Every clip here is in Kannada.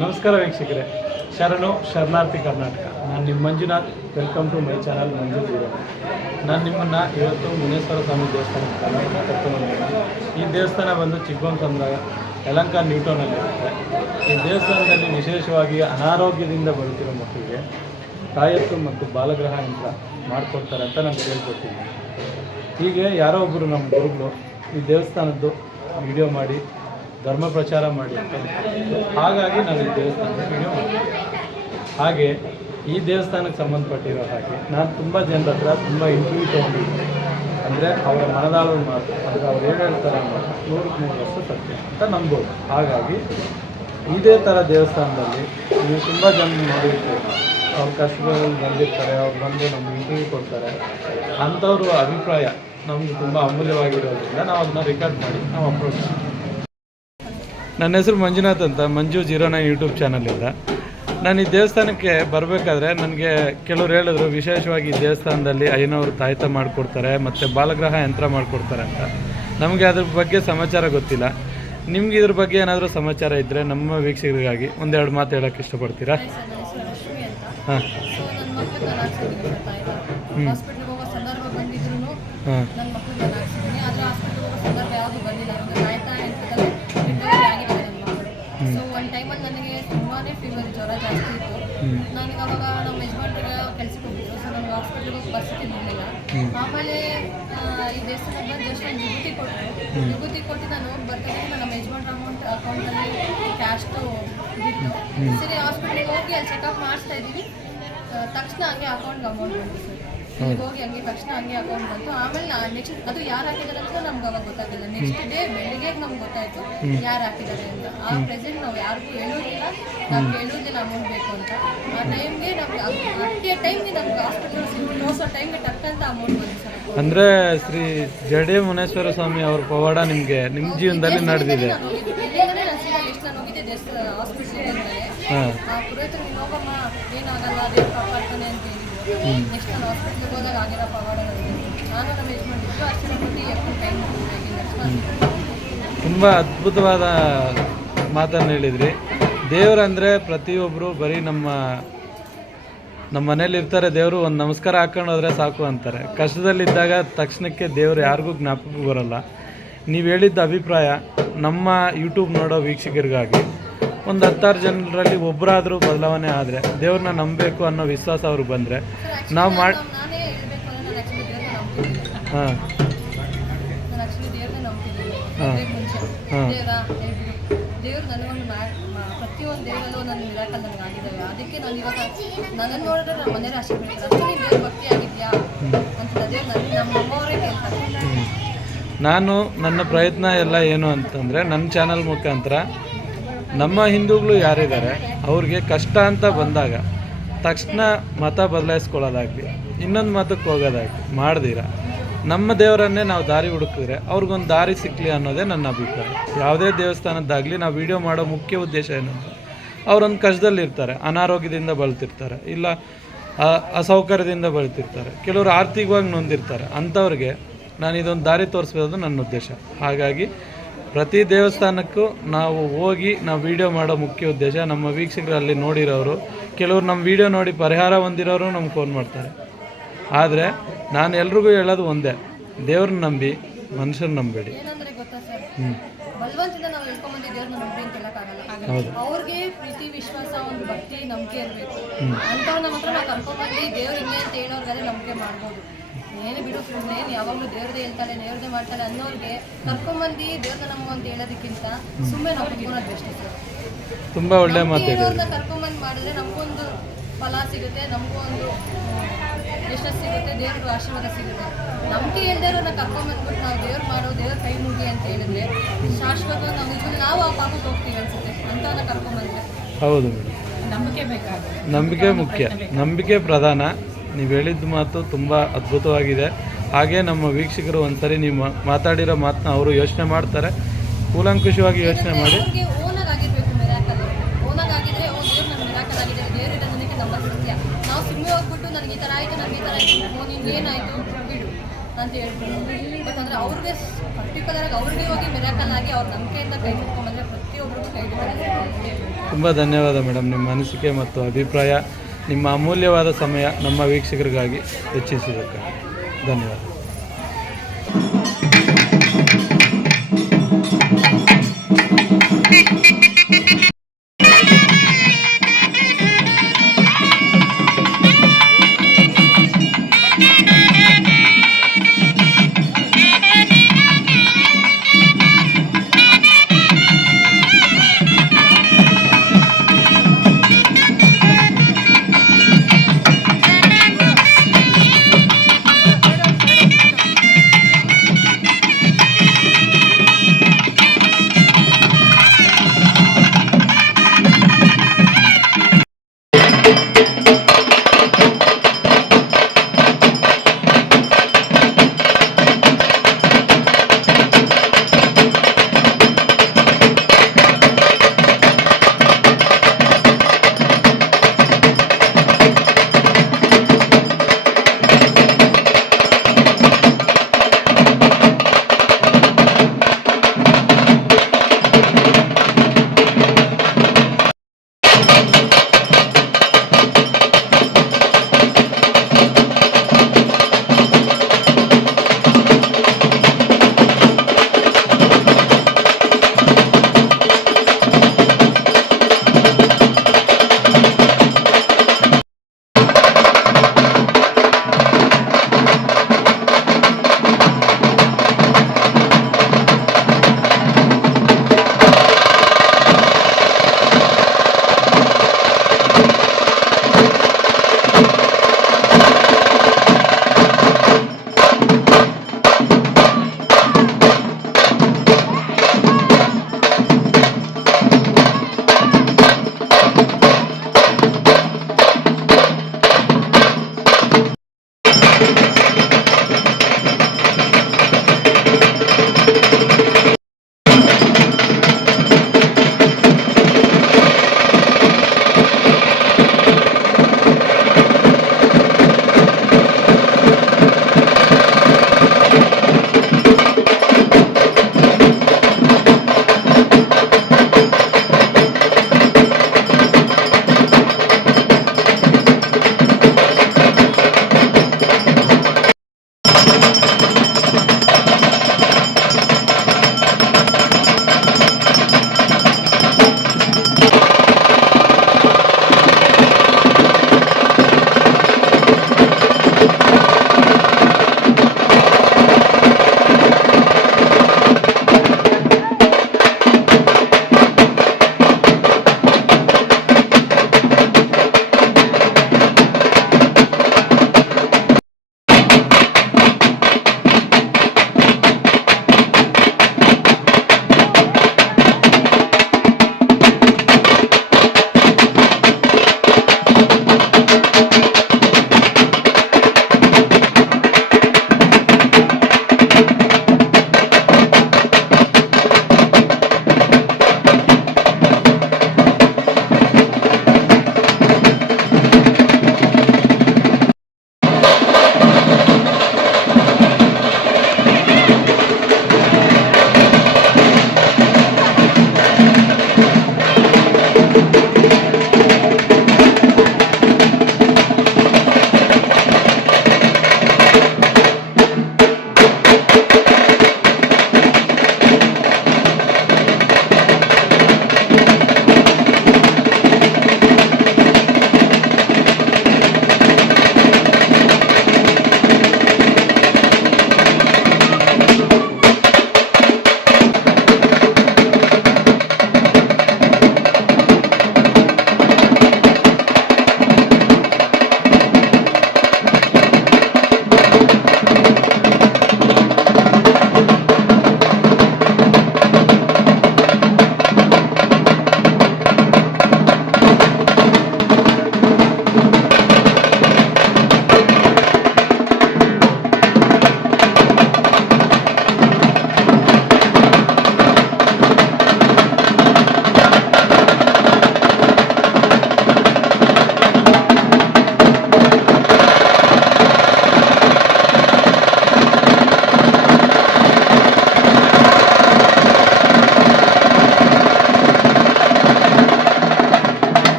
ನಮಸ್ಕಾರ ವೀಕ್ಷಕರೇ, ಶರಣಾರ್ಥಿ ಕರ್ನಾಟಕ. ನಾನು ನಿಮ್ಮ Manjunath. Welcome to my channel Manju zero. ನಾನು ನಿಮ್ಮನ್ನು ಇವತ್ತು ಮುನೇಶ್ವರ ಸ್ವಾಮಿ ದೇವಸ್ಥಾನಕ್ಕೆ ಕರ್ಕೊಂಡ್ಬಂದಿದ್ದೀನಿ. ಈ ದೇವಸ್ಥಾನ ಬಂದು ಚಿಕ್ಕಬಂಸಂದ್ರ ಯಲಹಂಕ ನ್ಯೂಟೌನಲ್ಲಿರುತ್ತೆ. ಈ ದೇವಸ್ಥಾನದಲ್ಲಿ ವಿಶೇಷವಾಗಿ ಅನಾರೋಗ್ಯದಿಂದ ಬರುತ್ತಿರೋ ಮಕ್ಕಳಿಗೆ ತಾಯತ್ತು ಮತ್ತು ಬಾಲಗ್ರಹ ಯಂತ್ರ ಮಾಡಿಕೊಡ್ತಾರೆ ಅಂತ ನಾನು ಕೇಳ್ಕೊಡ್ತೀನಿ. ಹೀಗೆ ಯಾರೋ ಒಬ್ಬರು ನಮ್ಮ ಗುರುಗಳು ಈ ದೇವಸ್ಥಾನದ್ದು ವಿಡಿಯೋ ಮಾಡಿ ಧರ್ಮ ಪ್ರಚಾರ ಮಾಡಿ ಅಂತ, ಹಾಗಾಗಿ ನಾನು ಈ ದೇವಸ್ಥಾನದ ವಿಡಿಯೋ ಮಾಡ್ತೀನಿ. ಹಾಗೆ ಈ ದೇವಸ್ಥಾನಕ್ಕೆ ಸಂಬಂಧಪಟ್ಟಿರೋ ಹಾಗೆ ನಾನು ತುಂಬ ಜನರ ಹತ್ರ ತುಂಬ ಇಂಟರ್ವ್ಯೂ ತೊಗೊಂಡಿದ್ದೀನಿ. ಅಂದರೆ ಅವರ ಮನದಾಳದ ಮಾತು, ಅಂದರೆ ಅವ್ರು ಏನು ಹೇಳ್ತಾರೆ ಅನ್ನೋದು 100% ಸತ್ಯ ಅಂತ ನಂಬೋದು. ಹಾಗಾಗಿ ಇದೇ ಥರ ದೇವಸ್ಥಾನದಲ್ಲಿ ನೀವು ತುಂಬ ಜನ ನೋಡಿರ್ತೀವಿ, ಅವ್ರ ಕಷ್ಟಗಳಲ್ಲಿ ಬಂದಿರ್ತಾರೆ, ಅವ್ರು ಬಂದು ನಮ್ಗೆ ಇಂಟರ್ವ್ಯೂ ಕೊಡ್ತಾರೆ. ಅಂಥವ್ರ ಅಭಿಪ್ರಾಯ ನಮಗೆ ತುಂಬ ಅಮೂಲ್ಯವಾಗಿರೋದ್ರಿಂದ ನಾವು ಅದನ್ನ ರೆಕಾರ್ಡ್ ಮಾಡಿ ನಾವು ಅಪ್ಲೋಡ್ ಮಾಡ್ತೀವಿ. ನನ್ನ ಹೆಸರು ಮಂಜುನಾಥ್ ಅಂತ, ಮಂಜು 09 ಯೂಟ್ಯೂಬ್ ಚಾನಲಿಂದ. ನಾನು ಈ ದೇವಸ್ಥಾನಕ್ಕೆ ಬರಬೇಕಾದ್ರೆ ನನಗೆ ಕೆಲವ್ರು ಹೇಳಿದ್ರು, ವಿಶೇಷವಾಗಿ ಈ ದೇವಸ್ಥಾನದಲ್ಲಿ ಅಯ್ಯನವರು ತಾಯ್ತ ಮಾಡಿಕೊಡ್ತಾರೆ ಮತ್ತು ಬಾಲಗ್ರಹ ಯಂತ್ರ ಮಾಡಿಕೊಡ್ತಾರೆ ಅಂತ. ನಮಗೆ ಅದ್ರ ಬಗ್ಗೆ ಸಮಾಚಾರ ಗೊತ್ತಿಲ್ಲ. ನಿಮ್ಗೆ ಇದ್ರ ಬಗ್ಗೆ ಏನಾದರೂ ಸಮಾಚಾರ ಇದ್ದರೆ ನಮ್ಮ ವೀಕ್ಷಕರಿಗಾಗಿ ಒಂದೆರಡು ಮಾತು ಹೇಳೋಕ್ಕೆ ಇಷ್ಟಪಡ್ತೀರಾ? ಹಾಂ ಒಂದು ಟೈಮಲ್ಲಿ ನನಗೆ ತುಂಬಾ ಫೀವರ್, ಜ್ವರ ಜಾಸ್ತಿ ಇತ್ತು. ನನಗೆ ಅವಾಗ ನಮ್ಮ ಯಜಮಾನ್ರಿಗೆ ಕೆಲಸಕ್ಕೆ ಹೋಗಿದ್ರು. ಸೊ ನನಗೆ ಹಾಸ್ಪಿಟ್ಲಿಗೆ ಹೋಗಿ ಪರಿಸ್ಥಿತಿ ಇರಲಿಲ್ಲ. ಆಮೇಲೆ ಈ ದೇವಸ್ಥಾನಕ್ಕೆ ಬಂದು ಜಸ್ಟ್ ನಾನು ವಿಭೂತಿ ಕೊಟ್ಟು ನಾನು ಬರ್ತೇನೆ. ನಮ್ಮ ಯಜಮಾನ್ರ ಅಕೌಂಟಲ್ಲಿ ಕ್ಯಾಶ್ಟು ಇತ್ತು. ಸರಿ ಹಾಸ್ಪಿಟ್ಲಿಗೆ ಹೋಗಿ ಅಲ್ಲಿ ಚೆಕಪ್ ಮಾಡಿಸ್ತಾ ಇದ್ದೀವಿ. ತಕ್ಷಣ ಹಂಗೆ ಅಕೌಂಟ್ಗೆ ಅಮೌಂಟ್ ಬಂತು ಸರ್. ಈಗ ಹೋಗಿ ಹಂಗೆ ತಕ್ಷಣ ಹಂಗೆ ಅಕೌಂಟ್ ಬಂತು. ಆಮೇಲೆ ನೆಕ್ಸ್ಟ್ ಅದು ಯಾರು ಹಾಕಿದ್ದಾರೆ ಅಂತ ನಮ್ಗೆ ಅವಾಗ ಗೊತ್ತಾಗಿಲ್ಲ. ನೆಕ್ಸ್ಟ್ ಡೇ ಬೆಳಿಗ್ಗೆ ನಮ್ಗೆ ಗೊತ್ತಾಯಿತು ಯಾರು ಹಾಕಿದ್ದಾರೆ ಅಂತ. ಆ ಪ್ರೆಸೆಂಟ್ ನಾವು ಯಾರಿಗೂ ಹೇಳೋದಿಲ್ಲ, ನಾವು ಕೇಳೋದಿಲ್ಲ ಅಮೌಂಟ್ ಬೇಕು ಅಂತ. ಆ ಟೈಮ್ಗೆ ನಮ್ಗೆ ಅಷ್ಟೇ ಟೈಮ್ಗೆ ನಮ್ಗೆ ಹಾಸ್ಪಿಟಲ್ ತೋರಿಸೋ ಟೈಮ್ಗೆ ಟಕ್ಕಂತ ಅಮೌಂಟ್ ಬಂತು ಸರ್. ಅಂದರೆ ಶ್ರೀ ಜಡೆ ಮುನೇಶ್ವರ ಸ್ವಾಮಿ ಅವ್ರ ಪವಾಡ ನಿಮಗೆ ನಿಮ್ಮ ಜೀವನದಲ್ಲಿ ನಡೆದಿದೆ. ನಾನು ಹೋಗಿದ್ದೆ ಹಾಸ್ಪಿಟ್ಲಿಗೆ ಬಂದರೆ ಪುರೋಹಿತರು ನೀನು ಹೋಗಮ್ಮ, ಏನಾಗಲ್ಲ, ಅದೇ ಕಾಪಾಡ್ತಾನೆ ಅಂತ ಹೇಳಿದ್ರು. ನೆಕ್ಸ್ಟ್ ನಾನು ಹಾಸ್ಪಿಟ್ಲಿಗೆ ಹೋದಾಗ ಆಗಿರೋ ಪವಾಡಗಳಿದೆ. ನಾನು ನಮ್ಮ ಯಜಮಾನ್ರು ಅರ್ಚನೆ ಕೊಟ್ಟು ಎಷ್ಟು ಟೈಮ್ ತುಂಬ ಅದ್ಭುತವಾದ ಮಾತನ್ನು ಹೇಳಿದ್ರಿ. ದೇವರಂದರೆ ಪ್ರತಿಯೊಬ್ಬರು ಬರೀ ನಮ್ಮ ಮನೇಲಿ ಇರ್ತಾರೆ, ದೇವರು ಒಂದು ನಮಸ್ಕಾರ ಹಾಕೊಂಡು ಹೋದರೆ ಸಾಕು ಅಂತಾರೆ. ಕಷ್ಟದಲ್ಲಿದ್ದಾಗ ತಕ್ಷಣಕ್ಕೆ ದೇವರು ಯಾರಿಗೂ ಜ್ಞಾಪಕಕ್ಕೆ ಬರೋಲ್ಲ. ನೀವು ಹೇಳಿದ್ದ ಅಭಿಪ್ರಾಯ ನಮ್ಮ ಯೂಟ್ಯೂಬ್ ನೋಡೋ ವೀಕ್ಷಕರಿಗಾಗಿ ಒಂದು 10 ಜನರಲ್ಲಿ ಒಬ್ಬರಾದರೂ ಬದಲಾವಣೆ ಆದರೆ, ದೇವ್ರನ್ನ ನಂಬಬೇಕು ಅನ್ನೋ ವಿಶ್ವಾಸ ಅವ್ರಿಗೆ ಬಂದರೆ ನಾವು ಮಾಡಿ ನಾನೇ ಹೇಳಬೇಕು ಅಂದರೆ ನಾನು ಆ್ಯಕ್ಚುಲಿ ದೇವ್ರನ್ನ ನಂಬ್ತಿದ್ದೀನಿ. ಹಾಂ ನಾನು ಆ್ಯಕ್ಚುಲಿ ದೇವ್ರನ್ನ ನಂಬ್ತಿದ್ದೀನಿ. ಮುಂಚೆ ದೇವ್ರು ನನಗೊಂದು ಪ್ರತಿಯೊಂದು ದೇವರಲ್ಲೂ ನನ್ನ ಮಿರಾಕಲ್ ನನಗೆ ಆಗಿದ್ದಾವೆ. ಅದಕ್ಕೆ ನಾನು ಇವಾಗ ನನ್ನನ್ನು ನೋಡಿದ್ರೆ ನಮ್ಮ ಮನೆಯವ್ರು ಅಷ್ಟೇ ಬಿಡ್ತಾರೆ, ಅಷ್ಟೇ ನೀನು ದೇವ್ರ ಭಕ್ತಿ ಆಗಿದೆಯಾ ಅಂತ ದೇವ್ರು ನಮ್ಮ ಅಮ್ಮವರೇ ಹೇಳ್ತಾರೆ. ನಾನು ನನ್ನ ಪ್ರಯತ್ನ ಎಲ್ಲ ಏನು ಅಂತಂದರೆ, ನನ್ನ ಚಾನಲ್ ಮುಖಾಂತರ ನಮ್ಮ ಹಿಂದೂಗಳು ಯಾರಿದ್ದಾರೆ ಅವ್ರಿಗೆ ಕಷ್ಟ ಅಂತ ಬಂದಾಗ ತಕ್ಷಣ ಮತ ಬದಲಾಯಿಸ್ಕೊಳ್ಳೋದಾಗಲಿ, ಇನ್ನೊಂದು ಮತಕ್ಕೆ ಹೋಗೋದಾಗಲಿ ಮಾಡ್ದಿರ ನಮ್ಮ ದೇವರನ್ನೇ ನಾವು ದಾರಿ ಹುಡುಕಿದ್ರೆ ಅವ್ರಿಗೊಂದು ದಾರಿ ಸಿಕ್ಕಲಿ ಅನ್ನೋದೇ ನನ್ನ ಅಭಿಪ್ರಾಯ. ಯಾವುದೇ ದೇವಸ್ಥಾನದ್ದಾಗಲಿ ನಾವು ವಿಡಿಯೋ ಮಾಡೋ ಮುಖ್ಯ ಉದ್ದೇಶ ಏನಂದರೆ, ಅವರೊಂದು ಕಷ್ಟದಲ್ಲಿರ್ತಾರೆ, ಅನಾರೋಗ್ಯದಿಂದ ಬಳಲ್ತಿರ್ತಾರೆ, ಇಲ್ಲ ಅಸೌಕರ್ಯದಿಂದ ಬಳಲ್ತಿರ್ತಾರೆ, ಕೆಲವರು ಆರ್ಥಿಕವಾಗಿ ನೊಂದಿರ್ತಾರೆ. ಅಂಥವ್ರಿಗೆ ನಾನು ಇದೊಂದು ದಾರಿ ತೋರಿಸ್ಬೋದು ನನ್ನ ಉದ್ದೇಶ. ಹಾಗಾಗಿ ಪ್ರತಿ ದೇವಸ್ಥಾನಕ್ಕೂ ನಾವು ಹೋಗಿ ನಾವು ವಿಡಿಯೋ ಮಾಡೋ ಮುಖ್ಯ ಉದ್ದೇಶ. ನಮ್ಮ ವೀಕ್ಷಕರಲ್ಲಿ ನೋಡಿರೋರು ಕೆಲವರು ನಮ್ಮ ವಿಡಿಯೋ ನೋಡಿ ಪರಿಹಾರ ಹೊಂದಿರೋರು ನಮ್ಗೆ ಫೋನ್ ಮಾಡ್ತಾರೆ. ಆದರೆ ನಾನು ಎಲ್ರಿಗೂ ಹೇಳೋದು ಒಂದೇ, ದೇವ್ರನ್ನ ನಂಬಿ ಮನುಷ್ಯನ ನಂಬೇಡಿ. ಏನಂದ್ರೆ ಗೊತ್ತಾ ಸರ್, ಬಲವಂತದಿಂದ ನಾವು ಹೇಳ್ಕೊಂಬಂದು ದೇವ್ರನ್ನ ನಂಬಿ ಅಂತ ಹೇಳಕ್ಕಾಗಲ್ಲ. ಹೌದು, ಅವ್ರಿಗೆ ಪ್ರೀತಿ, ವಿಶ್ವಾಸ, ಒಂದು ಭಕ್ತಿ, ನಂಬಿಕೆ ಇರಬೇಕು. ಅಂಥವ್ರು ನಮ್ಮ ಹತ್ರ ನಾವು ಕರ್ಕೊಂಡ್ಬಂದು ದೇವ್ರು ಹಿಂಗೆ ಅಂತ ಹೇಳೋರ್ಗಾದ್ರೆ ನಂಬಿಕೆ ಮಾಡ್ಬೋದು. ಏನು ಬಿಡು, ಏನು ಯಾವಾಗಲೂ ದೇವ್ರದೇ ಹೇಳ್ತಾಳೆ, ದೇವ್ರದೇ ಮಾಡ್ತಾಳೆ ಅನ್ನೋರಿಗೆ ಕರ್ಕೊಂಡ್ಬಂದು ದೇವ್ರನ್ನ ನಮ್ಮ ಅಂತ ಹೇಳೋದಕ್ಕಿಂತ ಸುಮ್ಮನೆ ನಾವು ಕುತ್ಕೊಳ್ಳೋದು ಬೆಸ್ಟ್ ಸರ್. ತುಂಬ ಒಳ್ಳೆ ಮಾತು. ದೇವ್ರನ್ನ ಕರ್ಕೊಂಡ್ಬಂದು ಮಾಡಿದ್ರೆ ನಮಗೊಂದು ಫಲ ಸಿಗುತ್ತೆ, ನಮಗೊಂದು ಯಶಸ್ಸು ಸಿಗುತ್ತೆ, ದೇವ್ರ ಆಶೀರ್ವಾದ ಸಿಗುತ್ತೆ. ನಂಬಿಕೆ ಇಲ್ದೇವ್ರನ್ನ ಕರ್ಕೊಂಡ್ಬಂದ್ಬಿಟ್ಟು ನಾವು ದೇವ್ರು ಮಾಡೋ, ದೇವ್ರ ಕೈ ಮುಗಿ ಅಂತ ಹೇಳಿದ್ರೆ ಶಾಶ್ವತ ನಾವು ನಿಜವಾಗ್ಲೂ ನಾವು ಆ ಪಾಪಕ್ಕೆ ಹೋಗ್ತೀವಿ ಅನ್ಸುತ್ತೆ ಅಂಥವನ್ನ ಕರ್ಕೊಂಡ್ಬಂದ್ರೆ. ಹೌದು ಮೇಡಮ್, ನಂಬಿಕೆ ಬೇಕಾಗುತ್ತೆ, ನಂಬಿಕೆ ಮುಖ್ಯ, ನಂಬಿಕೆ ಪ್ರಧಾನ. ನೀವು ಹೇಳಿದ ಮಾತು ತುಂಬ ಅದ್ಭುತವಾಗಿದೆ. ಹಾಗೆ ನಮ್ಮ ವೀಕ್ಷಕರು ಒಂದ್ಸರಿ ನೀವು ಮಾತಾಡಿರೋ ಮಾತನ್ನ ಅವರು ಯೋಚನೆ ಮಾಡ್ತಾರೆ, ಕೂಲಂಕುಷವಾಗಿ ಯೋಚನೆ ಮಾಡಿ. ಓನಾಗಿರ್ಬೇಕು ಮಿರಾಕಲ್. ಓನಾಗಿದ್ರೆ ದೇವ್ರು ನನ್ನ ಮಿರಾಕಲ್ ಆಗಿದೆ, ದೇವರಿದ ನನಗೆ ನಂಬರ್ ಸತ್ಯ. ನಾವು ಸುಮ್ಮನೆ ಹೋಗ್ಬಿಟ್ಟು ನನಗೆ ಈ ಥರ ಆಯಿತು, ನನಗೆ ಈ ಥರ ಆಯಿತು, ನಿಮ್ಗೆ ಏನಾಯಿತು ಬಿಡು ಅಂತ ಹೇಳ್ಬಿಟ್ಟು. ಯಾಕಂದರೆ ಅವ್ರಿಗೆ ಪರ್ಟಿಕ್ಯುಲರಾಗಿ ಅವ್ರಿಗೆ ಹೋಗಿ ಮಿರಾಕಲ್ ಆಗಿ ಅವ್ರ ನಂಬಿಕೆಯಿಂದ ಕೈ ಮುಟ್ಕೊಂಡ್ಬಂದರೆ ಪ್ರತಿಯೊಬ್ಬರಿಗೂ ಕೈ ಹಿಡಿತಾರೆ. ತುಂಬ ಧನ್ಯವಾದ ಮೇಡಮ್. ನಿಮ್ಮ ಅನಿಸಿಕೆ ಮತ್ತು ಅಭಿಪ್ರಾಯ, ನಿಮ್ಮ ಅಮೂಲ್ಯವಾದ ಸಮಯ ನಮ್ಮ ವೀಕ್ಷಕರಿಗಾಗಿ ಹೆಚ್ಚಿಸಿದ್ದಕ್ಕೆ ಧನ್ಯವಾದ.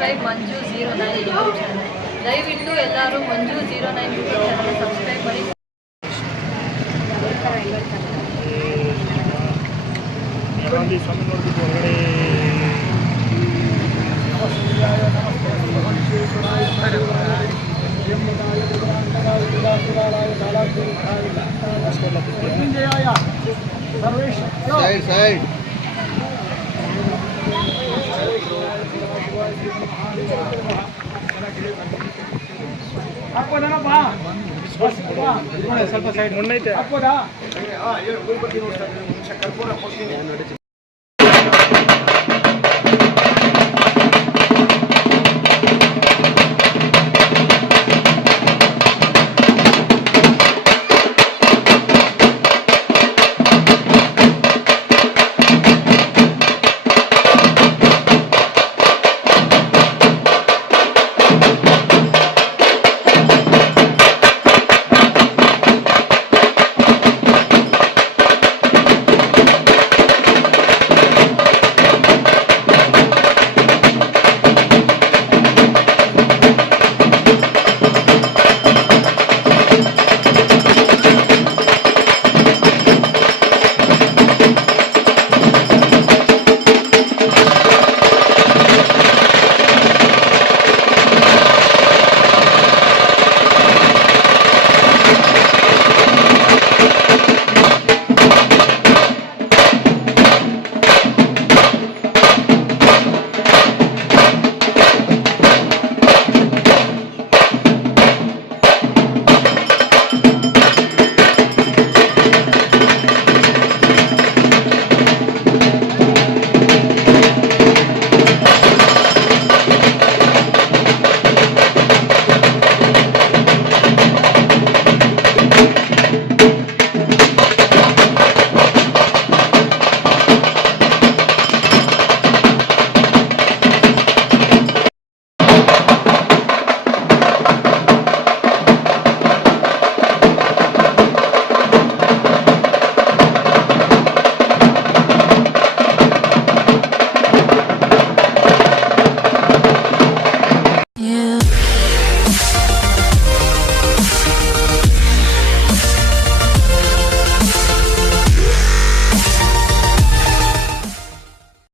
ಸಬ್ಸ್ಕ್ರೈಬ್ ಮಂಜು 09 ಯೂಟ್ಯೂಬ್ ಚಾನಲ್. ದಯವಿಟ್ಟು ಎಲ್ಲರೂ ಮಂಜು 09 ಯೂಟ್ಯೂಬ್ ಚಾನಲ್ ಸಬ್ಸ್ಕ್ರೈಬ್ ಮಾಡಿ. ಗಾಂಧಿ ಸ್ವಾಮಿ ನೋಡ್ಬಿಟ್ಟು ಹೊರಗಡೆ ಸೈಡ್ ಸೈಡ್ ಸ್ವಲ್ಪ ಸೈಡ್ ಮುನ್ನೈತೆ